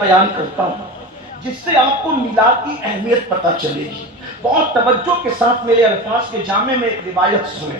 بیان کرتا ہوں جس سے آپ کو میلاد کی اہمیت پتہ چلے گی. بہت توجہ کے ساتھ میرے الفاظ کے جامع میں ایک روایت سنیں،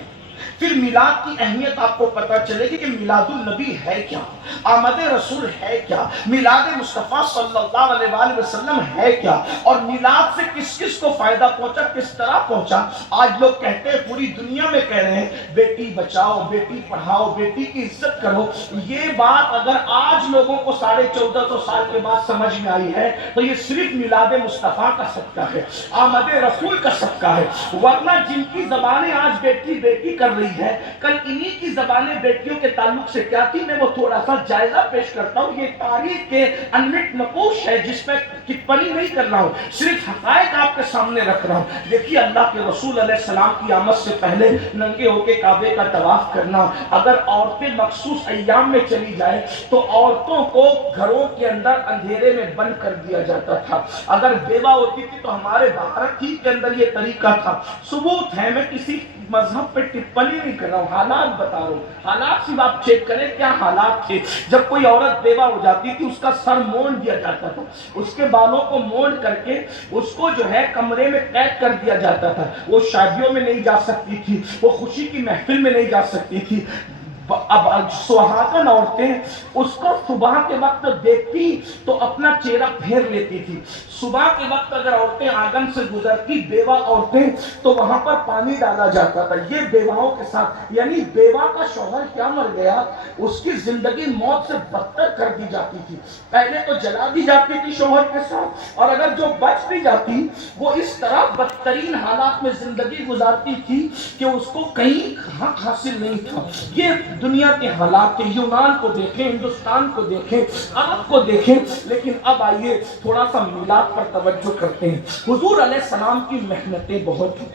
پھر میلاد کی اہمیت آپ کو پتہ چلے گی کہ میلاد النبی ہے کیا، آمد رسول ہے کیا، میلاد مصطفیٰ صلی اللہ علیہ وآلہ وسلم ہے کیا، اور میلاد سے کس کس کو فائدہ پہنچا، کس طرح پہنچا. آج لوگ کہتے ہیں، پوری دنیا میں کہہ رہے ہیں بیٹی بچاؤ، بیٹی پڑھاؤ، بیٹی کی عزت کرو. یہ بات اگر آج لوگوں کو 1450 سال کے بعد سمجھ میں آئی ہے تو یہ صرف میلاد مصطفیٰ کا صدقہ ہے، آمد رسول کا صدقہ ہے. ورنہ جن کی زبانیں آج بیٹی بیٹی کر رہی ہے، کل انہی کی زبانیں بیٹیوں کے تعلق سے کیا تھی، میں وہ تھوڑا سا جائزہ پیش کرتا ہوں. یہ تاریخ کے انمٹ نقوش ہے جس میں ٹپنی نہیں کر رہا ہوں، صرف حقائق آپ کے سامنے رکھ رہا ہوں. دیکھیے اللہ کے رسول علیہ السلام کی آمد سے پہلے ننگے ہو کے کعبے کا طواف کرنا. اگر عورتیں مخصوص ایام میں چلی جائے تو عورتوں کو گھروں کے اندر اندھیرے میں بند کر دیا جاتا تھا. اگر بیوہ ہوتی تھی تو ہمارے بھارت ہی کے اندر یہ طریقہ تھا. ثبوت ہے، میں کسی مذہب پہ ٹپنی نہیں کر رہا ہوں، حالات بتا رہا ہوں. حالات صرف آپ چیک کریں کیا حالات تھے. جب کوئی عورت بیوہ ہو جاتی تھی اس کا سر مونڈ دیا جاتا تھا، اس کے بالوں کو مونڈ کر کے اس کو جو ہے کمرے میں قید کر دیا جاتا تھا. وہ شادیوں میں نہیں جا سکتی تھی، وہ خوشی کی محفل میں نہیں جا سکتی تھی. اب سہاگن عورتیں اس کو صبح کے وقت دیکھتی تو اپنا چہرہ پھیر لیتی تھی. صبح کے وقت اگر عورتیں آنگن سے گزرتی بیوہ عورتیں تو وہاں پر پانی ڈالا جاتا تھا. یہ بیواؤں کے ساتھ، یعنی بیوہ کا شوہر کیا مر گیا اس کی زندگی موت سے بدتر کر دی جاتی تھی. پہلے تو جلا دی جاتی تھی شوہر کے ساتھ، اور اگر جو بچ بھی جاتی وہ اس طرح بدترین حالات میں زندگی گزارتی تھی کہ اس کو کہیں حق حاصل نہیں تھا. یہ دنیا کے حالات تھے. یونان کو دیکھیں، ہندوستان کو دیکھیں، عرب کو دیکھیں. لیکن اب آئیے تھوڑا سا میلاد پر توجہ کرتے ہیں. حضور علیہ السلام کی محنتیں بہت ہیں.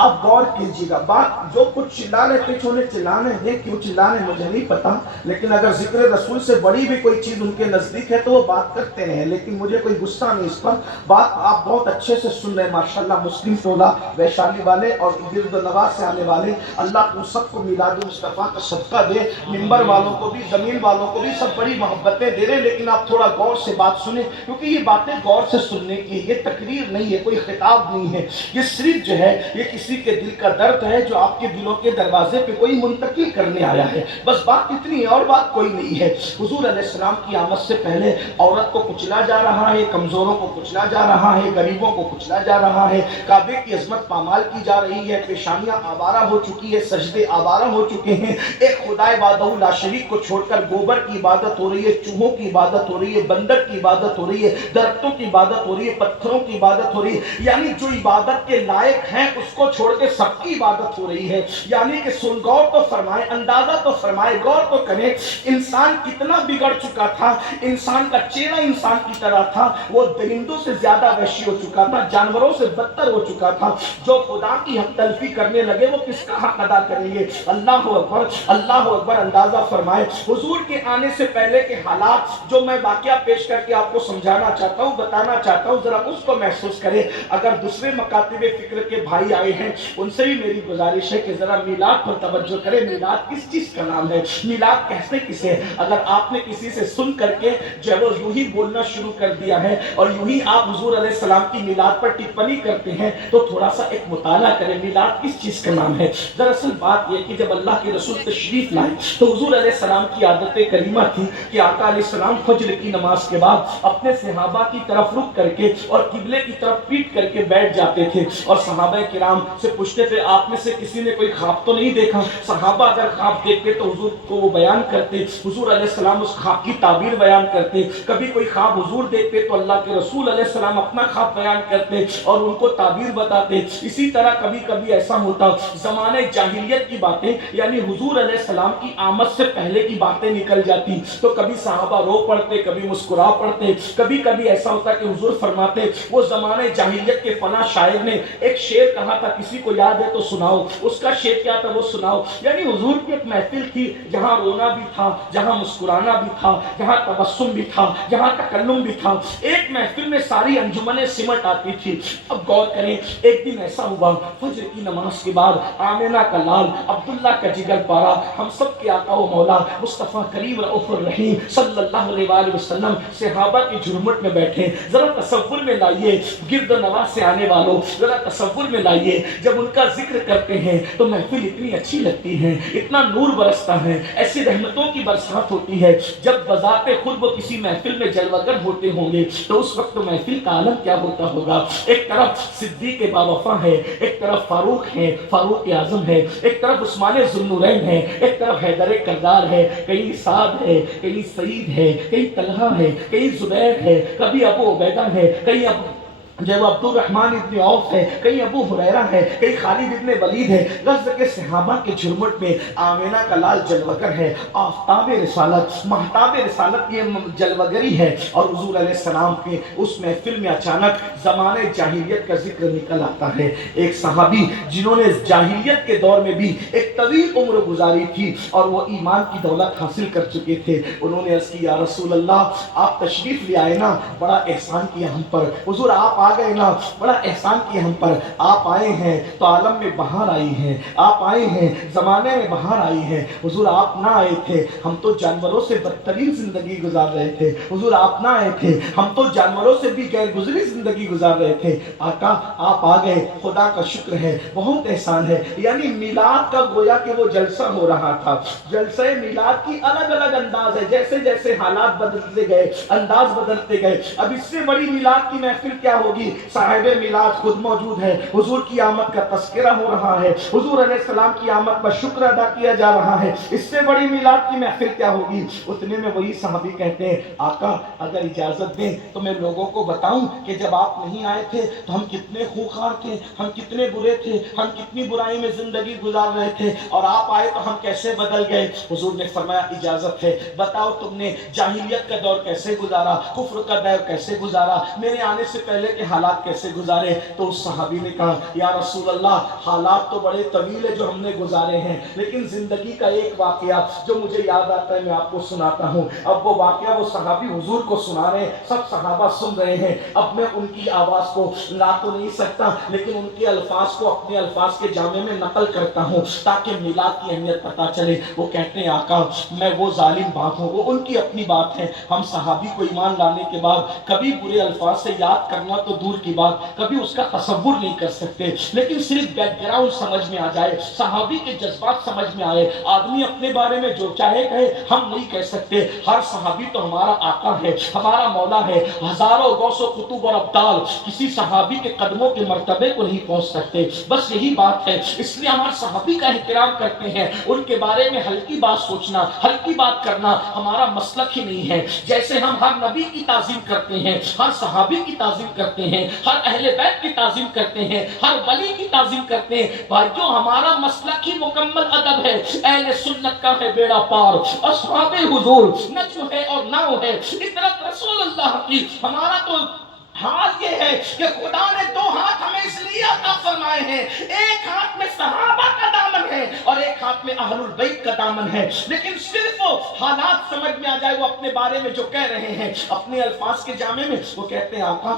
آپ غور کیجیے گا، بات جو کچھ چلا رہے تھے چھوڑے چلانے ہیں، کیوں چلانے مجھے نہیں پتا، لیکن اگر ذکر رسول سے بڑی بھی کوئی چیز ان کے نزدیک ہے تو وہ بات کرتے ہیں. لیکن مجھے کوئی غصہ نہیں اس پر. بات آپ بہت اچھے سے سن رہے ہیں ماشاءاللہ. مسلم ٹولہ ویشالی والے اور گرد و نواح سے آنے والے، اللہ کو سب کو میلاد مصطفیٰ کا صدقہ دے. ممبر والوں کو بھی، زمین والوں کو بھی سب بڑی محبتیں دے رہے. لیکن آپ تھوڑا غور سے بات سنیں، کیونکہ یہ باتیں غور سے سننے کی، یہ تقریر نہیں ہے، کوئی خطاب نہیں ہے. یہ صرف جو ہے یہ کسی کے دل کا درد ہے جو آپ کے دلوں کے دروازے پہ کوئی منتقل کرنے آیا ہے. بس بات اتنی ہے اور بات کوئی نہیں ہے. حضور علیہ السلام کی آمد سے پہلے عورت کو کچلا جا رہا ہے، کمزوروں کو کچلا جا رہا ہے، غریبوں کو کچلا جا رہا ہے. کعبے کی عظمت پامال کی جا رہی ہے، پیشانیاں آوارہ ہو چکی ہے، سجدے آوارہ ہو چکے ہیں. ایک خدائے وحدہ لا شریک کو چھوڑ کر گوبر کی عبادت ہو رہی ہے، چوہوں کی عبادت ہو رہی ہے، بندر کی عبادت ہو رہی ہے، درختوں کی عبادت ہو رہی ہے، پتھروں کی عبادت ہو رہی ہے. یعنی جو عبادت کے لائق ہیں اس کو چھوڑ کے سب کی عبادت ہو رہی ہے. یعنی کہ سن، غور تو فرمائے، اندازہ تو فرمائے، غور تو کریں انسان کتنا بگڑ چکا تھا. انسان کا چہرہ انسان کی طرح تھا، وہ درندوں سے زیادہ وحشی ہو چکا تھا، جانوروں سے بدتر ہو چکا تھا. جو خدا کی حق تلفی کرنے لگے وہ کس کا حق ادا کریں گے؟ اللہ اکبر، اللہ اکبر. اندازہ فرمائے حضور کے آنے سے پہلے کے حالات جو میں واقعہ پیش کر کے آپ کو سمجھانا چاہتا ہوں، بتانا چاہتا ہوں، ذرا اس کو محسوس کریں. اگر دوسرے مکاتب فکر کے بھائی آئے ہیں ان سے بھی میری گزارش ہے کہ ذرا میلاد پر توجہ کریں. میلاد کس چیز کا نام ہے؟ میلاد کہتے کسے؟ اگر آپ نے کسی سے سن کر کے جو ہے وہ یوں ہی بولنا شروع کر دیا ہے اور یوں ہی آپ حضور علیہ السلام کی میلاد پر ٹپنی کرتے ہیں تو تھوڑا سا ایک مطالعہ کریں. میلاد کس چیز کا نام ہے؟ دراصل بات یہ کہ جب اللہ کے رسول تشریف لائے تو حضور علیہ السلام کی عادت کریمہ تھی کہ آقا علیہ السلام فجر کی نماز کے بعد اپنے صحابہ کی طرف رخ کر کے اور قبلے کی طرف پیٹ کر کے بیٹھ جاتے تھے اور صحابہ کرام سے پوچھتے تھے آپ میں سے کسی نے کوئی خواب تو نہیں دیکھا؟ صحابہ اگر خواب دیکھتے تو حضور کو وہ بیان کرتے، حضور علیہ السلام اس خواب کی تعبیر بیان کرتے. کبھی کوئی خواب حضور دیکھتے تو اللہ کے رسول علیہ السلام اپنا خواب بیان کرتے اور ان کو تعبیر بتاتے. اسی طرح کبھی کبھی ایسا ہوتا زمانے جاہلیت کی باتیں، یعنی حضور علیہ السلام کی آمد سے پہلے کی باتیں نکل جاتی تو کبھی صحابہ رو پڑتے، کبھی مسکرا پڑتے. کبھی کبھی ایسا ہوتا کہ حضور فرماتے وہ زمانے جاہلیت کے فنا شاعر نے ایک شعر کہا تھا کسی کو یاد ہے تو سناؤ، اس کا شعر کیا تھا وہ سناؤ. یعنی حضور کی ایک محفل تھی جہاں رونا بھی تھا، جہاں مسکرانا بھی تھا، جہاں تبسم بھی تھا، جہاں تکلم بھی تھا. ایک محفل میں ساری انجمنیں سمٹ آتی تھی. اب غور کریں، ایک دن ایسا ہوا فجر کی نماز کے بعد آمینہ کا لال، عبداللہ کا جگر پارا، ہم سب کے آقا و مولا مصطفیٰ کریم رؤوف الرحیم صلی اللہ علیہ وآلہ وسلم صحابہ کی جھرمٹ میں بیٹھے. ذرا تصور میں لائیے گرد و نواز سے آنے والوں، ذرا تصور میں لائیے جب ان کا ذکر کرتے ہیں تو محفل اتنی اچھی لگتی ہے، اتنا نور برستا ہے، ایسی رحمتوں کی برسات ہوتی ہے. جب بذات خود وہ کسی محفل میں جلوگر ہوتے ہوں گے تو اس وقت محفل کا عالم کیا ہوتا ہوگا. ایک طرف صدیق باوفا ہے، ایک طرف فاروق ہے، فاروق اعظم ہے، ایک طرف عثمان ذوالنورین ہے، ایک طرف حیدر کردار ہے، کہیں سعد ہے، کہیں سعید ہے، کہیں طلحہ ہے، کہیں زبیر ہے، کبھی ابو عبیدہ ہے، کہیں جب عبد الرحمن ابن عوف ہے، کہیں ابو ہریرہ ہے، کہیں خالد ابن ولید ہے. غزہ کے صحابہ کے جھرمٹ میں آمینہ کا لال جلوگر ہے. آفتاب رسالت، مہتاب رسالت یہ جلوگری ہے. اور حضور علیہ السلام کے اس محفل میں اچانک زمانے جاہلیت کا ذکر نکل آتا ہے. ایک صحابی جنہوں نے جاہلیت کے دور میں بھی ایک طویل عمر گزاری تھی اور وہ ایمان کی دولت حاصل کر چکے تھے، انہوں نے عرض کی یا رسول اللہ آپ تشریف لے آئے نا، بڑا احسان کیا ہم پر. حضور آپ آ گئے نا، بڑا احسان کیا ہم پر. آپ آئے ہیں تو عالم میں بہار آئی ہے، آپ آئے ہیں زمانے میں بہار آئی ہے. حضور آپ نہ آئے تھے ہم تو جانوروں سے بدترین زندگی گزار رہے تھے. حضور آپ نہ آئے تھے ہم تو جانوروں سے بھی غیر گزری زندگی گزار رہے تھے. آقا آپ آ گئے، خدا کا شکر ہے، بہت احسان ہے. یعنی میلاد کا گویا کہ وہ جلسہ ہو رہا تھا. جلسہ میلاد کی الگ الگ انداز ہے، جیسے جیسے حالات بدلتے گئے انداز بدلتے گئے. اب اس سے بڑی میلاد کی محفل کیا ہوگی؟ صاحب میلاد خود موجود ہے، حضور کی آمد کا تذکرہ ہو رہا ہے، حضور علیہ السلام کی آمد پر شکر ادا کیا جا رہا ہے. اس سے بڑی میلاد کی محفل کیا ہوگی؟ اتنے میں وہی صحابی کہتے ہیں آقا اگر اجازت دیں تو میں لوگوں کو بتاؤں کہ جب آپ نہیں آئے تھے تو ہم کتنے خوخار تھے، ہم کتنے برے تھے، ہم کتنی برائی میں زندگی گزار رہے تھے، اور آپ آئے تو ہم کیسے بدل گئے. حضور نے فرمایا اجازت ہے، بتاؤ تم نے جاہلیت کا دور کیسے گزارا، کفر کا دور کیسے گزارا، میرے آنے سے پہلے کے حالات کیسے گزارے. تو اس صحابی نے کہا یا رسول اللہ حالات تو بڑے طویل ہے جو ہم نے گزارے ہیں، لیکن زندگی کا ایک واقعہ جو مجھے یاد آتا ہے میں آپ کو سناتا ہوں. اب وہ واقعہ وہ صحابی حضور کو سنا رہے ہیں، سب صحابہ سن رہے ہیں. اب میں ان کی آواز کو لا تو نہیں سکتا لیکن ان کے الفاظ کو اپنے الفاظ کے جامع میں نقل کرتا ہوں تاکہ میلاد کی اہمیت پتہ چلے. وہ کہتے ہیں آقا میں وہ ظالم بات ہوں، وہ ان کی اپنی بات ہے. ہم صحابی کو ایمان لانے کے بعد کبھی برے الفاظ سے یاد کرنا تو دور کی بات، کبھی اس کا تصور نہیں کر سکتے، لیکن صرف بیک گراؤنڈ سمجھ میں آ جائے، صحابی کے جذبات سمجھ میں آئے. آدمی اپنے بارے میں جو چاہے کہے، ہم نہیں کہہ سکتے. ہر صحابی تو ہمارا آقا ہے، ہمارا مولا ہے. ہزاروں غوث و قطب اور ابدال کسی صحابی کے قدموں کے مرتبے کو نہیں پہنچ سکتے. بس یہی بات ہے، اس لیے ہمارے صحابی کا احترام کرتے ہیں. ان کے بارے میں ہلکی بات سوچنا، ہلکی بات کرنا ہمارا مسلک ہی نہیں ہے. جیسے ہم ہر نبی کی تعظیم کرتے ہیں، ہر صحابی کی تعظیم کرتے ہیں، ہر اہل بیت کی تعظیم کرتے ہیں، ہر ولی کی تعظیم کرتے ہیں. بھائیو ہمارا مسلک ہی مکمل ادب ہے. اہل سنت کا ہے بیڑا پار، اصحاب حضور نجم ہے اور ناؤ ہے، اطرت رسول اللہ کی. ہمارا تو حال یہ ہے کہ خدا نے دو ہاتھ ہمیں اس لیے عطا فرمائے ہیں، ایک ہاتھ میں صحابہ کا دامن ہے اور ایک ہاتھ میں اہل البیت کا دامن ہے. لیکن صرف حالات سمجھ میں آ جائے، وہ اپنے بارے میں جو کہہ رہے ہیں اپنے الفاظ کے جامع میں وہ کہتے ہیں آقا